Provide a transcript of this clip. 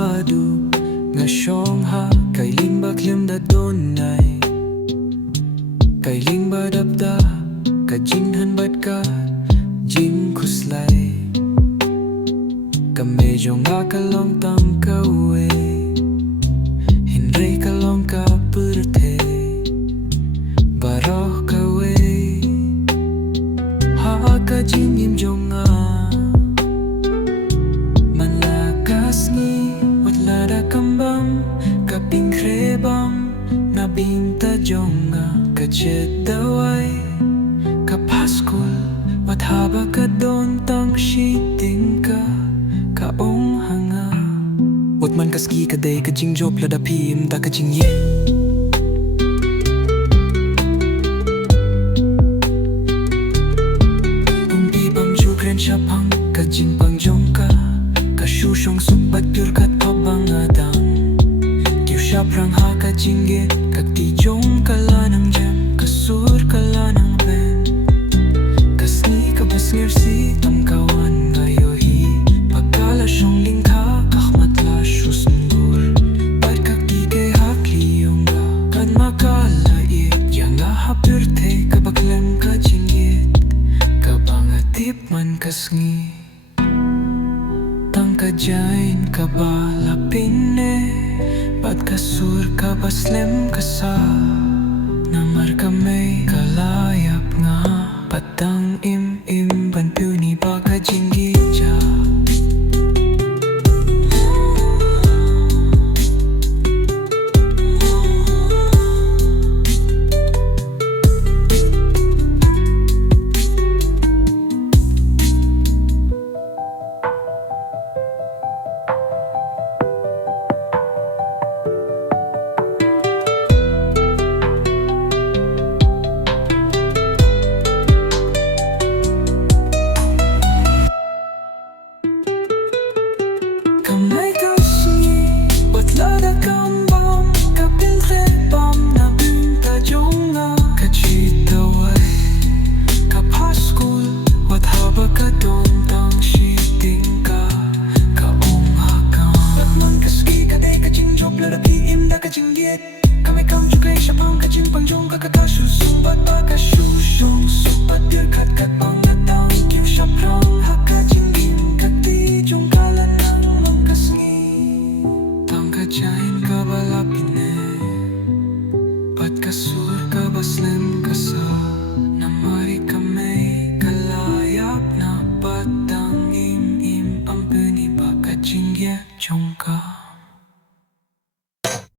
sadu nga shong ha kay limba klim da donay kay limba dabda ka jinhan bat ka jing kuslay ka medyo nga kalong tang kawe hinray kalong ka perte baroh kawe ha ka jing im jong nga Lada kambam kaping krebam nabinta jonga kachet dawai kapaskul mathaba ka don tang shiting ka kaong hanga utman kaski kaday ka jing job lada pim da ka jing ye umpi bam jukren shapang ka jing pang jong ka Kashusong supat pure kat pabang adang Kiu syaprang ha ka jinggit Kag tijong kala ng jam Kasur kala ng ben Kasni ka basngir si tam kawan ngayohi Pagkala siyong lingka Kakmatla syusngur Ba't kag di kay hakliyong ka Kan makalait Yang nga hapirte Kabaklem ka jinggit Kabangatip man kasngi Kajain ka ba lapine Ba't kasur ka baslem ka sa Namar ka may kalayap nga Patang im-im ban puni ba ka jinggitja Kamay kasngi, ba't lada kambam Kapil trebam, nabinta jonga Kachitaway, kapaskul Ba't haba ka dontang shiting ka Kaong hakam Ba't man kaski kaday kajing job lada piim da kajing diet Kamay kam jugay syapang kajing pangjong kakakasusung Ba't pa kasusung supat dirkat kat pangatang Kiu syaprang hakajing gin kati jong kalan Kajain ka ba lapine Ba't kasur ka baslem ka sa Namari ka may kalayap na Batang im-im pampuni ba kajingya chong ka